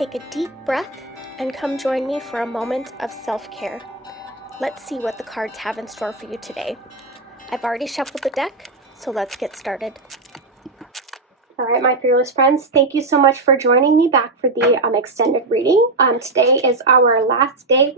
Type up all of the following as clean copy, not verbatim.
Take a deep breath and come join me for a moment of self-care. Let's see what the cards have in store for you today. I've already shuffled the deck, so let's get started. All right, my fearless friends, thank you so much for joining me back for the extended reading. Today is our last day.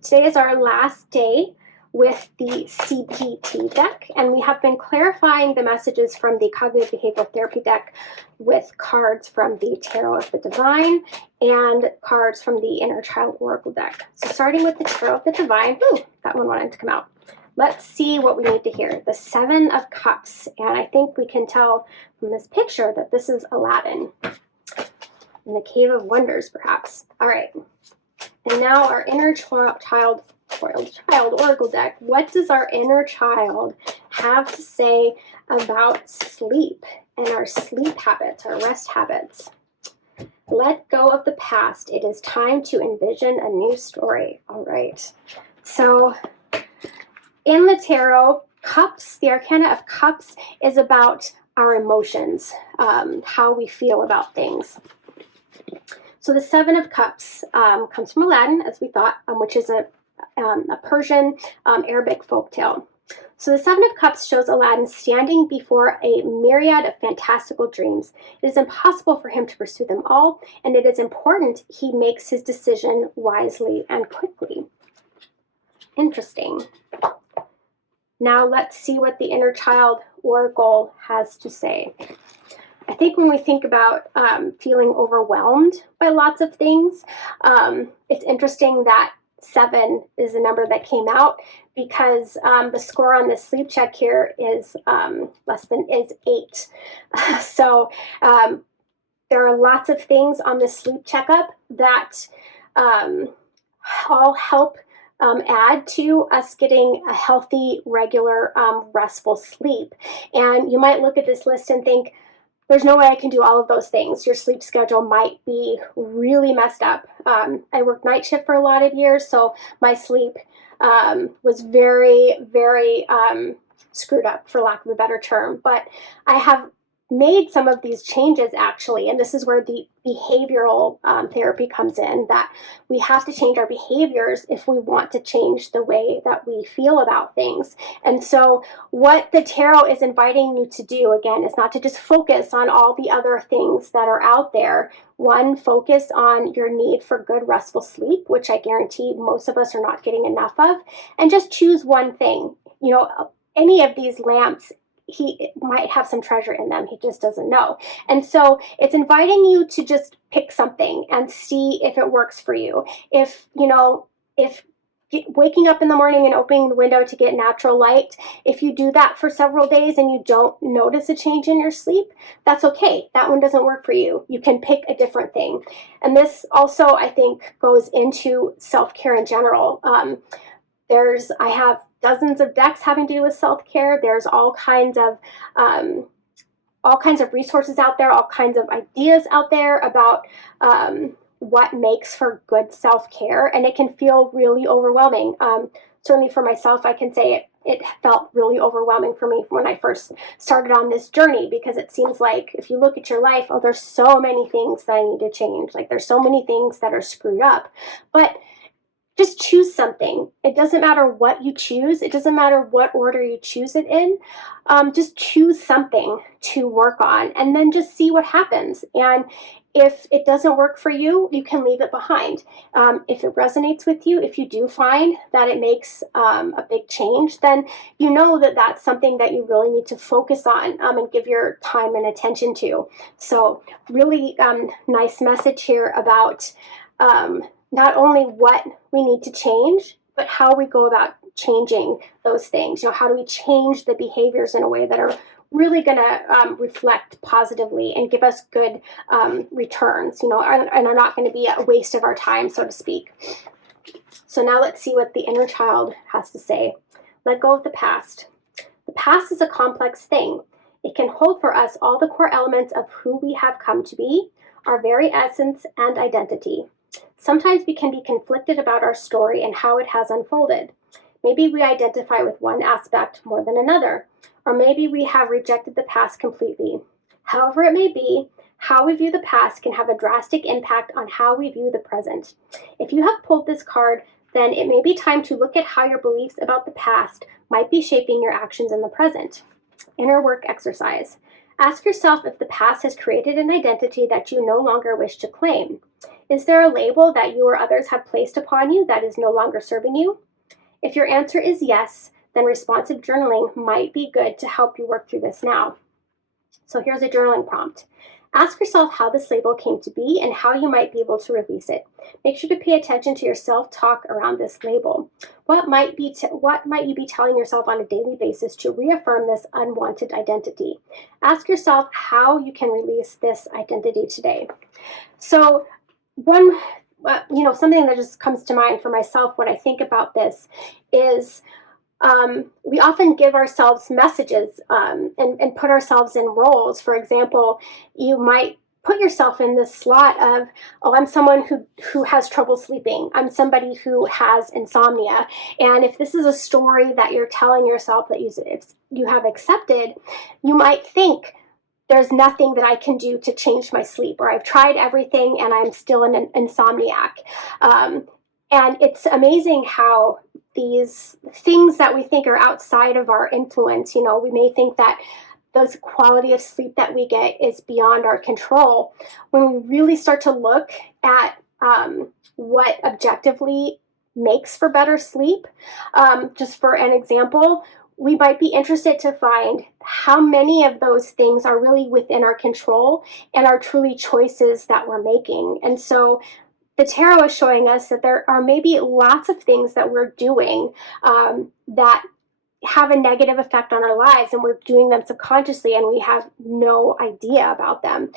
Today is our last day with the CPT deck, and we have been clarifying the messages from the Cognitive Behavioral Therapy deck with cards from the Tarot of the Divine and cards from the Inner Child Oracle deck. So starting with the Tarot of the Divine, that one wanted to come out. Let's see what we need to hear. The Seven of Cups, and I think we can tell from this picture that this is Aladdin in the Cave of Wonders, perhaps. All right, and now our Inner Child Oracle deck. What does our inner child have to say about sleep and our sleep habits, our rest habits? Let go of the past. It is time to envision a new story. All right. So in the tarot, Cups, the Arcana of Cups is about our emotions, how we feel about things. So the Seven of Cups comes from Aladdin, as we thought, which is a Persian Arabic folktale. So the Seven of Cups shows Aladdin standing before a myriad of fantastical dreams. It is impossible for him to pursue them all, and it is important he makes his decision wisely and quickly. Interesting. Now let's see what the Inner Child Oracle has to say. I think when we think about feeling overwhelmed by lots of things, it's interesting that 7 is the number that came out, because the score on this sleep check here is 8. So there are lots of things on this sleep checkup that all help add to us getting a healthy, regular, restful sleep. And you might look at this list and think, there's no way I can do all of those things. Your sleep schedule might be really messed up. I worked night shift for a lot of years, so my sleep was very, very screwed up, for lack of a better term. But I have made some of these changes, actually, and this is where the behavioral therapy comes in, that we have to change our behaviors if we want to change the way that we feel about things. And so what the tarot is inviting you to do, again, is not to just focus on all the other things that are out there. One, focus on your need for good, restful sleep, which I guarantee most of us are not getting enough of, and just choose one thing. You know, any of these lamps, he might have some treasure in them. He just doesn't know. And so it's inviting you to just pick something and see if it works for you. If waking up in the morning and opening the window to get natural light, if you do that for several days and you don't notice a change in your sleep, that's okay. That one doesn't work for you. You can pick a different thing. And this also, I think, goes into self-care in general. I have dozens of decks having to do with self-care. There's all kinds of resources out there, all kinds of ideas out there about what makes for good self-care, and it can feel really overwhelming. Certainly for myself, I can say it felt really overwhelming for me when I first started on this journey, because it seems like if you look at your life, there's so many things that I need to change. Like, there's so many things that are screwed up. But just choose something. It doesn't matter what you choose. It doesn't matter what order you choose it in. Just choose something to work on, and then just see what happens. And if it doesn't work for you, you can leave it behind. If it resonates with you, if you do find that it makes a big change, then you know that that's something that you really need to focus on and give your time and attention to. So really nice message here about not only what we need to change, but how we go about changing those things. You know, how do we change the behaviors in a way that are really going to reflect positively and give us good returns, and are not going to be a waste of our time, so to speak. So now let's see what the inner child has to say. Let go of the past. The past is a complex thing. It can hold for us all the core elements of who we have come to be, our very essence and identity. Sometimes we can be conflicted about our story and how it has unfolded. Maybe we identify with one aspect more than another, or maybe we have rejected the past completely. However it may be, How we view the past can have a drastic impact on how we view the present. If you have pulled this card, then it may be time to look at how your beliefs about the past might be shaping your actions in the present. Inner work exercise. Ask yourself if the past has created an identity that you no longer wish to claim. Is there a label that you or others have placed upon you that is no longer serving you? If your answer is yes, then responsive journaling might be good to help you work through this now. So here's a journaling prompt. Ask yourself how this label came to be and how you might be able to release it. Make sure to pay attention to your self-talk around this label. What might you be telling yourself on a daily basis to reaffirm this unwanted identity? Ask yourself how you can release this identity today. So something that just comes to mind for myself when I think about this is we often give ourselves messages and put ourselves in roles. For example, you might put yourself in this slot of, oh, I'm someone who has trouble sleeping. I'm somebody who has insomnia. And if this is a story that you're telling yourself that you have accepted, you might think, there's nothing that I can do to change my sleep, or I've tried everything and I'm still an insomniac. And it's amazing how these things that we think are outside of our influence, we may think that the quality of sleep that we get is beyond our control. When we really start to look at what objectively makes for better sleep, just for an example, we might be interested to find how many of those things are really within our control and are truly choices that we're making. And so the tarot is showing us that there are maybe lots of things that we're doing that have a negative effect on our lives, and we're doing them subconsciously and we have no idea about them.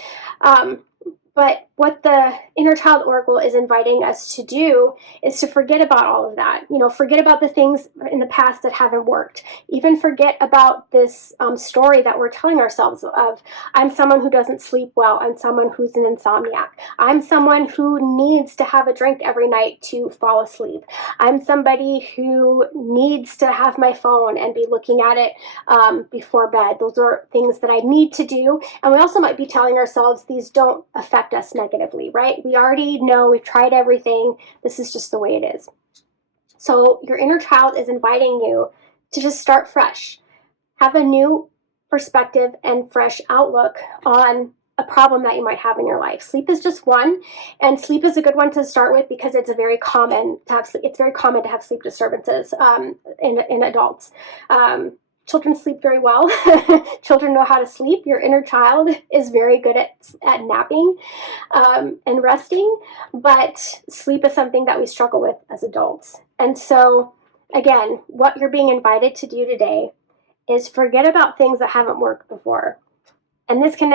But what the Inner Child Oracle is inviting us to do is to forget about all of that. Forget about the things in the past that haven't worked. Even forget about this story that we're telling ourselves of, I'm someone who doesn't sleep well. I'm someone who's an insomniac. I'm someone who needs to have a drink every night to fall asleep. I'm somebody who needs to have my phone and be looking at it before bed. Those are things that I need to do. And we also might be telling ourselves these don't affect us negatively, right? We already know, we've tried everything. This is just the way it is. So your inner child is inviting you to just start fresh. Have a new perspective and fresh outlook on a problem that you might have in your life. Sleep is just one, and sleep is a good one to start with because it's very common to have sleep disturbances in adults. Children sleep very well. Children know how to sleep. Your inner child is very good at napping and resting, but sleep is something that we struggle with as adults. And so, again, what you're being invited to do today is forget about things that haven't worked before. And this can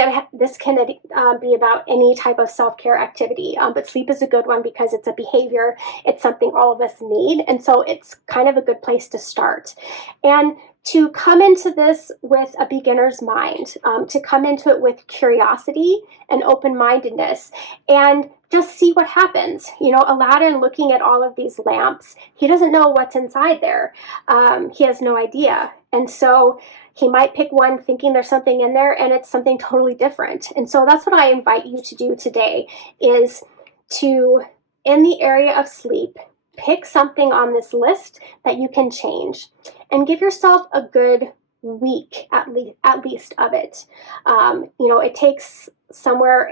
be about any type of self-care activity, but sleep is a good one because it's a behavior. It's something all of us need, and so it's kind of a good place to start. And to come into this with a beginner's mind, to come into it with curiosity and open-mindedness, and just see what happens. Aladdin looking at all of these lamps, he doesn't know what's inside there. He has no idea. And so he might pick one thinking there's something in there, and it's something totally different. And so that's what I invite you to do today, is to, in the area of sleep, pick something on this list that you can change and give yourself a good week at least of it.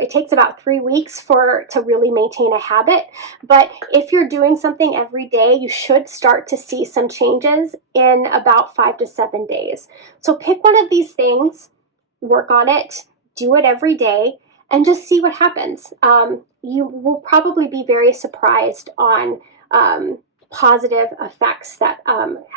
It takes about 3 weeks to really maintain a habit. But if you're doing something every day, you should start to see some changes in about 5 to 7 days. So pick one of these things, work on it, do it every day, and just see what happens. You will probably be very surprised on positive effects that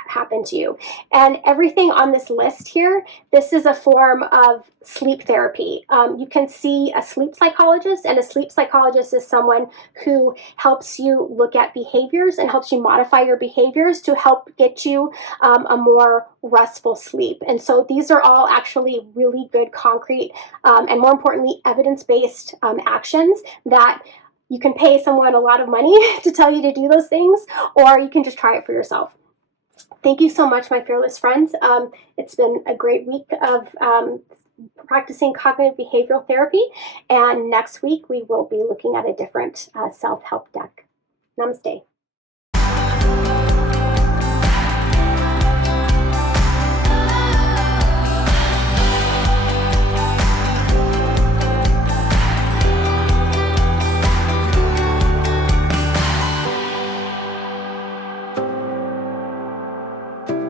happen to you. And everything on this list here, this is a form of sleep therapy. You can see a sleep psychologist, and a sleep psychologist is someone who helps you look at behaviors and helps you modify your behaviors to help get you a more restful sleep. And so these are all actually really good, concrete, and more importantly, evidence-based actions that you can pay someone a lot of money to tell you to do those things, or you can just try it for yourself. Thank you so much, my fearless friends. It's been a great week of practicing cognitive behavioral therapy. And next week, we will be looking at a different self help deck. Namaste.